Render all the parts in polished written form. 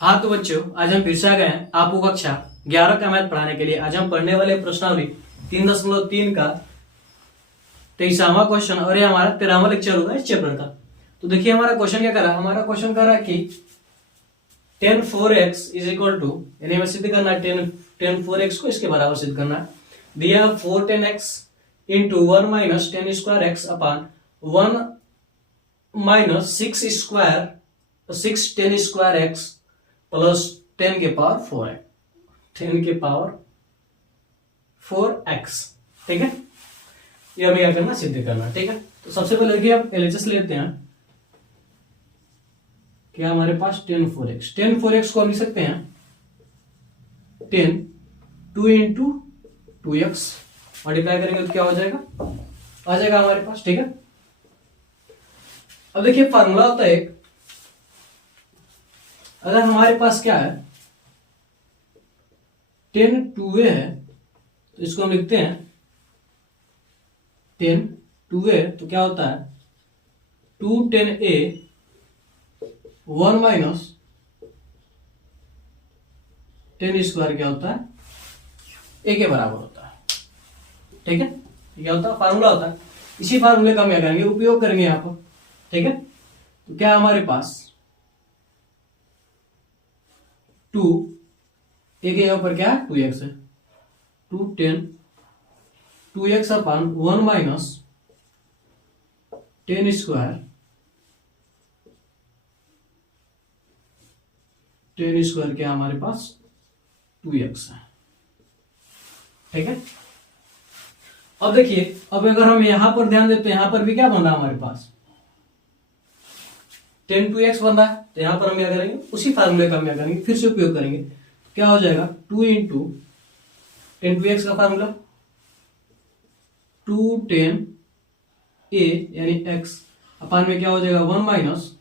हाँ तो बच्चों, आज हम फिर से आ गए हैं आपको कक्षा 11 का मैथ पढ़ाने के लिए। आज हम पढ़ने वाले प्रश्नावली 3.3 का 23वां क्वेश्चन और ये हमारा 13वां लेक्चर होगा इस चैप्टर का। तो देखिए हमारा क्वेश्चन क्या कर रहा है। हमारा क्वेश्चन कर रहा है कि tan 4x is equal to, यानी हमें सिद्ध करना है tan 4x को इसके बराबर सिद्ध करना है। दिया 4 tan x into 1 minus tan square x अपान 1 minus 6 tan square x plus 10 के पावर 4x, 10 के पावर 4x। ठीक है, ये हमें क्या करना, सिद्ध करना। ठीक है, तो सबसे पहले देखिए आप एलएचएस लेते हैं। क्या हमारे पास tan 4x को हम लिख सकते हैं 10 2 इंटू 2x, मल्टीप्लाई करेंगे तो क्या हो जाएगा, आ जाएगा हमारे पास। ठीक है, अब देखिए फार्मूला होता है एक, अगर हमारे पास क्या है tan 2a है तो इसको हम लिखते हैं tan 2a, तो क्या होता है 2 tan a 1 minus tan square क्या होता है a के बराबर होता है। ठीक है, क्या होता है, फार्मूला होता है। इसी फार्मूले का हम क्या करेंगे, उपयोग करेंगे यहाँ पर। ठीक है, तो क्या हमारे पास 2 a के यहाँ पर क्या है 2x है, 2 tan 2x अपान 1 माइनस tan स्क्वायर क्या हमारे पास 2x है। ठीक है, अब देखिए, अब अगर हम यहां पर ध्यान देते हैं, यहां पर भी क्या बन रहा है हमारे पास tan 2x बन रहा है, तो यहां पर हम क्या करेंगे, उसी फार्मूले का हम क्या करेंगे, फिर से उपयोग करेंगे। क्या हो जाएगा 2 इंटू tan 2x का फार्मूला 2 tan a यानी x अपान में क्या हो जाएगा 1 माइनस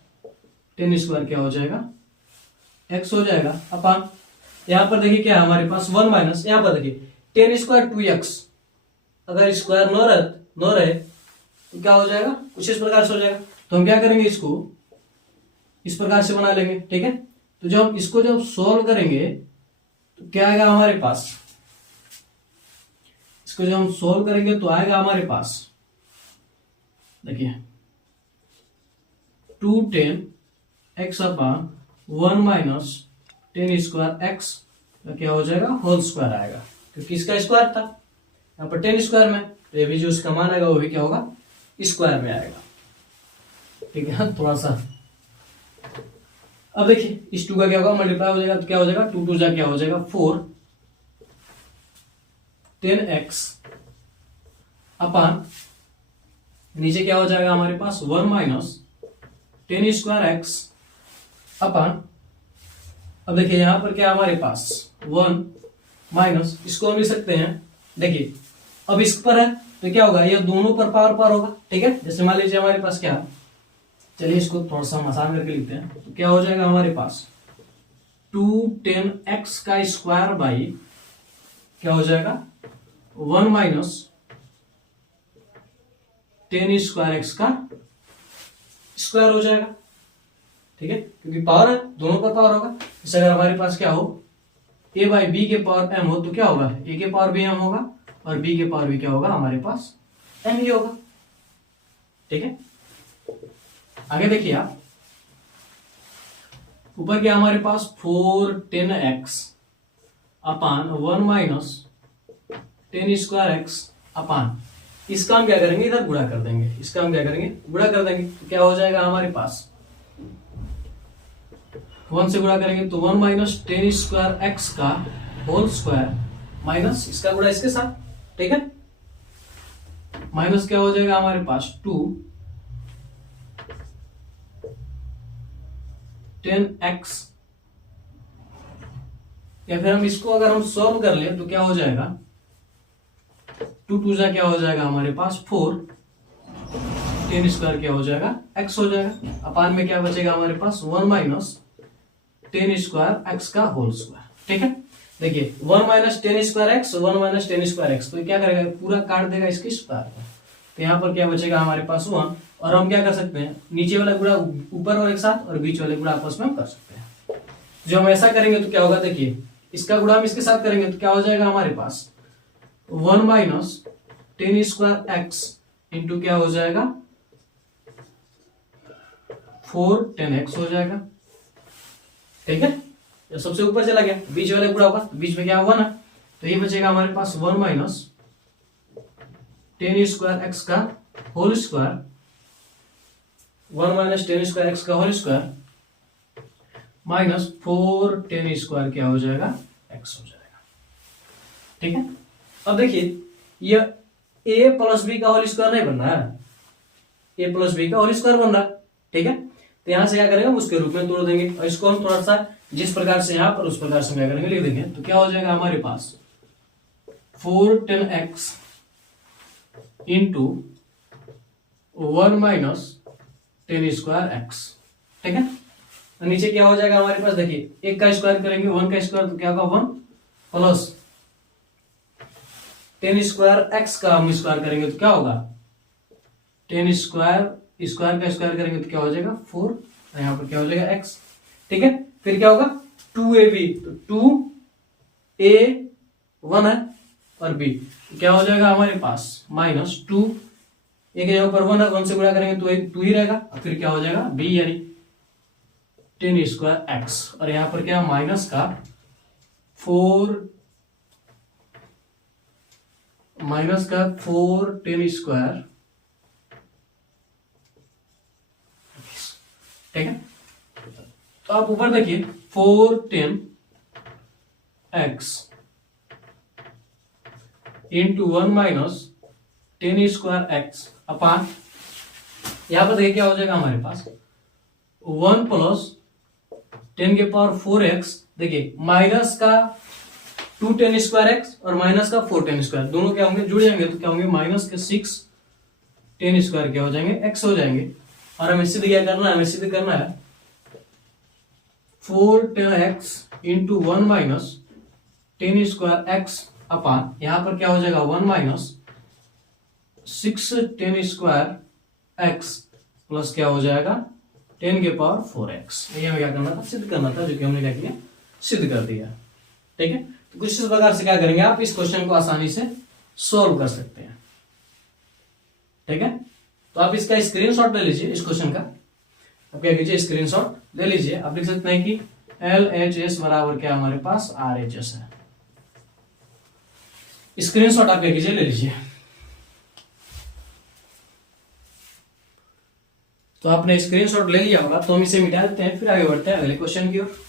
tan स्क्वायर क्या हो जाएगा x हो जाएगा अपान, यहां पर देखिए क्या है हमारे पास 1 माइनस, यहां पर देखिए tan स्क्वायर 2x, अगर स्क्वायर न रहे तो क्या हो जाएगा, कुछ इस प्रकार से हो जाएगा। तो हम क्या करेंगे, इसको इस प्रकार से बना लेंगे। ठीक है, तो जब इसको जब सॉल्व करेंगे तो क्या आएगा हमारे पास, इसको जब हम सॉल्व करेंगे तो आएगा हमारे पास, देखिए 2 tan x अपान 1 माइनस tan स्क्वायर x का क्या हो जाएगा, होल स्क्वायर आएगा, क्योंकि इसका स्क्वायर था यहाँ पर tan स्क्वायर में, तो ये भी जो उसका मान आएगा वो भी क्या होगा, स्क्वायर में आएगा। ठीक है, थोड़ा सा अब देखिए इस 2 का क्या होगा, मल्टीप्लाई हो जाएगा तो क्या हो जाएगा 2 2 जा क्या हो जाएगा 4 tan x अपान नीचे क्या हो जाएगा हमारे पास 1 माइनस tan स्क्वायर x अपान, अब देखिए यहां पर क्या हमारे पास 1 माइनस, इसको हम लिख सकते हैं, देखिए अब इस पर है तो क्या होगा, ये दोनों पर पावर होगा। ठीक है, जैसे मान लीजिए हमारे पास क्या, चलिए इसको थोड़ा सा हम आसान करके लिखते हैं, तो क्या हो जाएगा हमारे पास 2 tan x का स्क्वायर बाई क्या हो जाएगा 1 माइनस tan स्क्वायर x का स्क्वायर हो जाएगा। ठीक है, क्योंकि पावर है, दोनों पर पावर होगा। जैसे अगर हमारे पास क्या हो a बाई b के पावर m हो तो क्या होगा, a के पावर भी m होगा और b के पावर भी क्या होगा हमारे पास m ही होगा। ठीक है, आगे देखिए आप, ऊपर क्या हमारे पास 4 tan x अपान 1 माइनस tan स्क्वायर x अपान, इसका हम क्या करेंगे, इधर गुणा कर देंगे, इसका हम क्या करेंगे, गुणा कर देंगे, तो क्या हो जाएगा हमारे पास 1 से गुणा करेंगे तो 1 माइनस tan स्क्वायर x का होल स्क्वायर माइनस इसका गुणा इसके साथ। ठीक है, माइनस क्या हो जाएगा हमारे पास 2 tan x, या फिर हम इसको अगर हम सॉल्व कर ले तो क्या हो जाएगा 2 2 जा क्या हो जाएगा हमारे पास 4 tan स्क्वायर क्या हो जाएगा x हो जाएगा अपान में क्या बचेगा हमारे पास 1 माइनस tan स्क्वायर x का होल स्क्वायर। ठीक है, देखिए 1 minus tan square x 1 minus tan square x, तो क्या करेगा, पूरा काट देगा इसके स्क्वायर को, तो यहाँ पर क्या बचेगा हमारे पास 1, और हम क्या कर सकते हैं, नीचे वाला गुणा ऊपर और एक साथ और बीच वाले गुणा आपस में हम कर सकते हैं। जो हम ऐसा करेंगे तो क्या होगा, देखिए इसका गुणा हम इसके साथ करेंगे तो क्या हो जाएगा हमारे पास 1 minus ten square x into क्या हो जाएगा 4 10x हो जाएगा। ठीक है, जो सबसे ऊपर चला गया बीच वाले पूरा होगा तो बीच में क्या होगा ना, तो ये बचेगा हमारे पास 1 माइनस टेन स्क्वायर एक्स का whole square, 1 minus ten square x का whole square minus 4 ten square क्या हो जाएगा एक्स हो जाएगा। ठीक है, अब देखिए यह a प्लस बी का होल स्क्वायर नहीं बन रहा है, a प्लस बी का होल स्क्वायर बन रहा है। ठीक है, तो यहां से क्या करेंगे उसके रूप में तोड़ देंगे और इसको हम थोड़ा सा जिस प्रकार से यहां पर उस प्रकार से क्या करेंगे लिख देंगे, तो क्या हो जाएगा हमारे पास 4 10x into 1 minus ten square x. ठीक है, तो नीचे क्या हो जाएगा हमारे पास, देखिए एक का स्क्वायर करेंगे 1 का स्क्वायर तो क्या होगा 1 प्लस टेन स्क्वायर एक्स का हम स्क्वायर करेंगे तो क्या होगा 10 स्क्वायर स्क्वायर का स्क्वायर करेंगे तो क्या हो जाएगा 4, यहाँ पर क्या हो जाएगा x। ठीक है, फिर क्या होगा 2ab, तो 2a 1 है और b क्या हो जाएगा हमारे पास माइनस 2, एक जगह पर 1 है 1 से गुणा करेंगे तो 2 ही रहेगा और फिर क्या हो जाएगा b यानी 10 स्क्वायर x और यहाँ पर क्या माइनस का 4 10 स्क्वायर। ठीक है, तो आप ऊपर देखिए 4 10 x into 1 minus 10 square x upon यहां पर देखिए क्या हो जाएगा हमारे पास 1 प्लस 10 के पावर 4x, देखिए माइनस का 2 10 स्क्वायर एक्स और माइनस का 4 10 स्क्वायर दोनों क्या होंगे जुड़ जाएंगे तो क्या होंगे माइनस के 6 10 स्क्वायर क्या हो जाएंगे x हो जाएंगे। और हमें सिद्ध क्या करना है, हमें सिद्ध करना है 4 10x into 1 minus 10 square x upon यहां पर क्या हो जाएगा 1 माइनस 6 10 स्क्वायर एक्स प्लस क्या हो जाएगा 10 के पावर 4x। ये हमें क्या करना था, सिद्ध करना था, जो कि हमने क्या किया सिद्ध कर दिया। ठीक है, तो कुछ इस प्रकार से क्या करेंगे आप इस क्वेश्चन को आसानी से सोल्व कर सकते हैं। ठीक है, तो आप इसका स्क्रीनशॉट ले लीजिए इस क्वेश्चन का, आप क्या कीजिए स्क्रीनशॉट ले लीजिए। आप लिख सकते हैं कि LHS बराबर क्या हमारे पास RHS है, स्क्रीनशॉट आप क्या कीजिए ले लीजिए। तो आपने स्क्रीनशॉट ले लिया होगा तो हम इसे मिटा देते हैं, फिर आगे बढ़ते हैं अगले क्वेश्चन की ओर।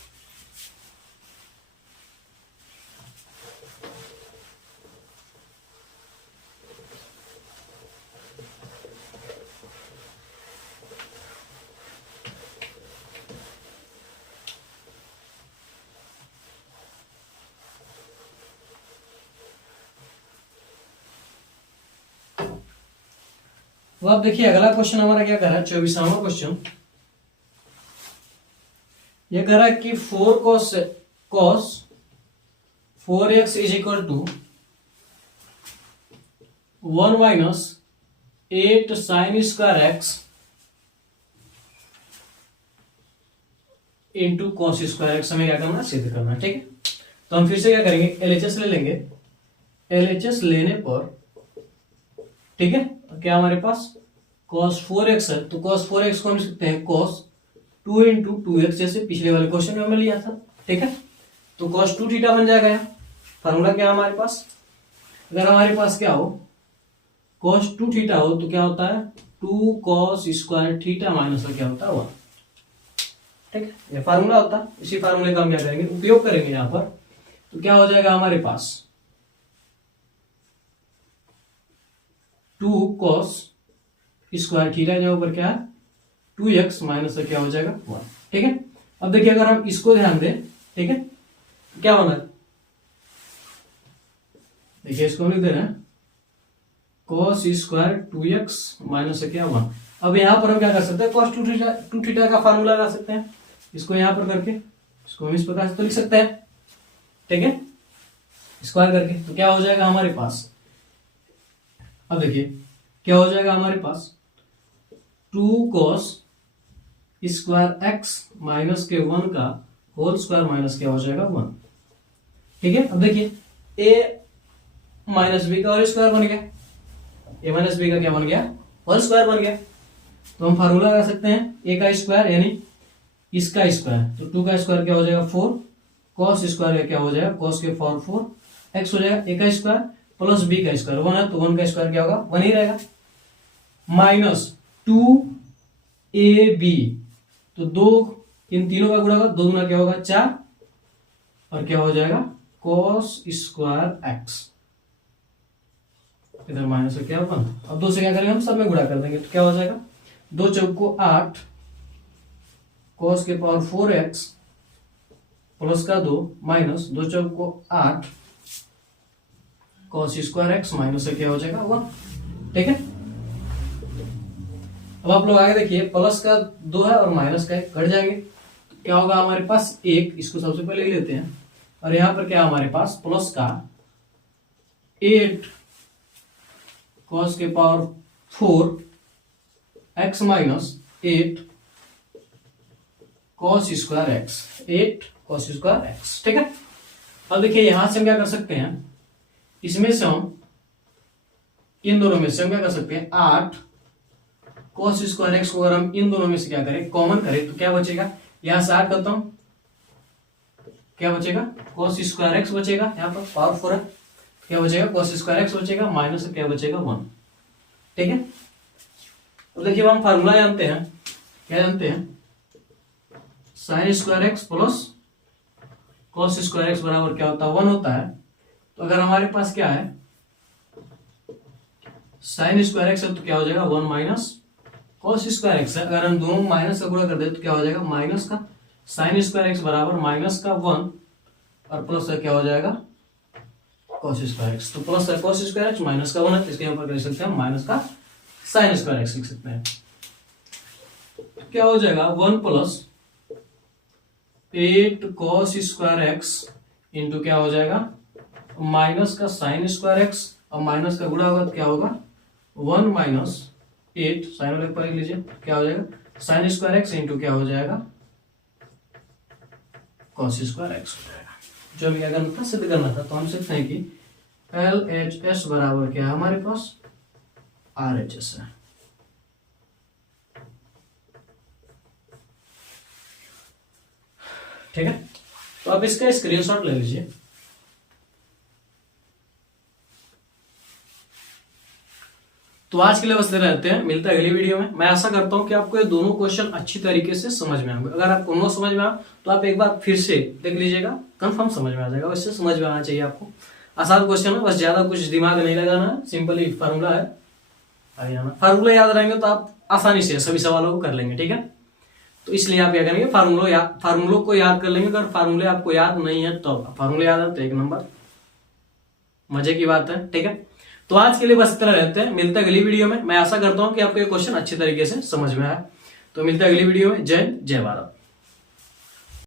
तो आप देखिए अगला क्वेश्चन हमारा क्या कर रहा है 24वां क्वेश्चन, ये कह रहा है कि 4 cos 4x is equal to 1 minus 8 sine square x into cos square x हमें क्या करना सिद्ध करना। ठीक है, तो हम फिर से क्या करेंगे LHS ले लेंगे, LHS लेने पर ठीक है तो क्या हमारे पास cos 4x है, तो cos 4x को हम लिख सकते हैं cos 2 इंटू 2x, जैसे पिछले वाले क्वेश्चन में हमने लिया था। ठीक है, तो cos 2 थीटा बन जाएगा। यहाँ फार्मूला क्या है हमारे पास, अगर हमारे पास क्या हो cos 2 थीटा हो तो क्या होता है 2 cos स्क्वायर थीटा माइनस क्या होता है 1। ठीक है, ये फार्मूला होता है, इसी फार्मूले का हम क्या करेंगे उपयोग करेंगे यहाँ पर। तो क्या हो जाएगा हमारे पास 2 cos स्क्वायर थीटा जगह पर क्या है 2x माइनस क्या हो जाएगा 1। ठीक है, अब देखिए अगर हम इसको ध्यान दें, ठीक है क्या बना, देखिए इसको हम लिख दे रहे हैं cos स्क्वायर 2x माइनस क्या 1। अब यहां पर हम क्या कर सकते हैं cos 2 थीटा का फार्मूला लगा सकते हैं, इसको यहां पर करके इसको हम इस प्रकार से तो लिख सकते हैं। ठीक है, स्क्वायर करके तो क्या हो जाएगा हमारे पास, अब देखिए क्या हो जाएगा हमारे पास 2 cos स्क्वायर x माइनस के 1 का होल स्क्वायर माइनस क्या हो जाएगा 1। ठीक है, अब देखिए ए माइनस बी का होल स्क्वायर बन गया, ए माइनस बी का क्या बन गया, होल स्क्वायर बन गया। तो हम फार्मूला लगा सकते हैं ए का स्क्वायर यानी इसका स्क्वायर, तो 2 का स्क्वायर क्या हो जाएगा 4, कॉस स्क्वायर का क्या हो जाएगा कॉस के पावर 4 एक्स हो जाएगा, ए का स्क्वायर प्लस बी का स्क्वायर 1 है तो 1 का स्क्वायर क्या होगा 1 ही रहेगा, माइनस 2ab, तो दो इन तीनों का गुणा होगा, 2 गुना क्या होगा 4 और क्या हो जाएगा कॉस स्क्वायर एक्स, इधर माइनस क्या होगा। अब 2 से क्या करेंगे हम सब में गुणा कर देंगे तो क्या हो जाएगा 2 चौको 8 कॉस के पावर 4x प्लस का 2 माइनस 2 चौको 8 कॉस स्क्वायर एक्स माइनस से क्या हो जाएगा 1। ठीक है, अब आप लोग आगे देखिए प्लस का 2 है और माइनस का 1 कट जाएंगे तो क्या होगा हमारे पास 1, इसको सबसे पहले ले लेते हैं, और यहां पर क्या हमारे पास प्लस का 8 कॉस के power 4 x minus 8 cos square x, 8 cos square x. ठीक है, अब देखिए यहां से हम क्या कर सकते हैं, इसमें से हम इन दोनों में से हम क्या कर सकते हैं 8 कॉस स्क्वायर एक्स को अगर हम इन दोनों में से क्या करें कॉमन करें तो क्या बचेगा, यहां से 8 खत्म, क्या बचेगा कॉस स्क्वायर एक्स बचेगा, यहां पर पावर 4 है क्या बचेगा कॉस स्क्वायर एक्स बचेगा माइनस से क्या बचेगा 1। ठीक है, तो देखिए हम फार्मूला जानते हैं, क्या जानते हैं sign square x plus cos square x बराबर क्या होता है 1 होता है। तो अगर हमारे पास क्या है साइन स्क्वायर एक्स है तो क्या हो जाएगा 1 माइनस कॉस स्क्वायर एक्स है, अगर हम दोनों माइनस का गुणा कर दे तो क्या हो जाएगा माइनस का साइन स्क्वायर एक्स बराबर माइनस का 1 और प्लस का क्या हो जाएगा कॉस स्क्वायर एक्स, तो प्लस का कॉस स्क्वायर एक्स माइनस का 1 है, इसके ऊपर लिख सकते हैं माइनस का साइन स्क्वायर एक्स लिख सकते हैं। क्या हो जाएगा 1 plus 8 cos square x into क्या हो जाएगा माइनस का साइन स्क्वायर एक्स, और माइनस का गुणा होगा तो क्या होगा 1 माइनस 8 साइन वाले पर लिख लीजिए क्या हो जाएगा साइन स्क्वायर एक्स इंटू क्या हो जाएगा कॉस स्क्वायर एक्स हो जाएगा। जो हमें क्या करना था सिद्ध करना था, तो हम सकते हैं कि LHS बराबर क्या है हमारे पास RHS है। ठीक है, तो आप इसका स्क्रीनशॉट ले लीजिए। तो आज के लिए बस रहते हैं, मिलता है अगली वीडियो में। मैं आशा करता हूं कि आपको ये दोनों क्वेश्चन अच्छी तरीके से समझ में आएंगे। अगर आपको नो समझ में आ तो आप एक बार फिर से देख लीजिएगा, कंफर्म समझ में आ जाएगा। वैसे समझ में आना चाहिए आपको, आसान क्वेश्चन है, बस ज्यादा कुछ दिमाग नहीं लगाना है, सिंपली फार्मूला है आगे जाना। फार्मूला याद रहेंगे तो आप आसानी से सभी सवालों को कर लेंगे। ठीक है, तो इसलिए आप क्या करेंगे फार्मूलों को याद कर लेंगे। अगर फार्मूले आपको याद नहीं है तो फार्मूले याद है तो 1 नंबर, मजे की बात है। ठीक है, तो आज के लिए बस इतना रहते हैं, मिलते हैं अगली वीडियो में। मैं आशा करता हूं कि आपको ये क्वेश्चन अच्छी तरीके से समझ में आया। तो मिलते हैं अगली वीडियो में। जय भारत।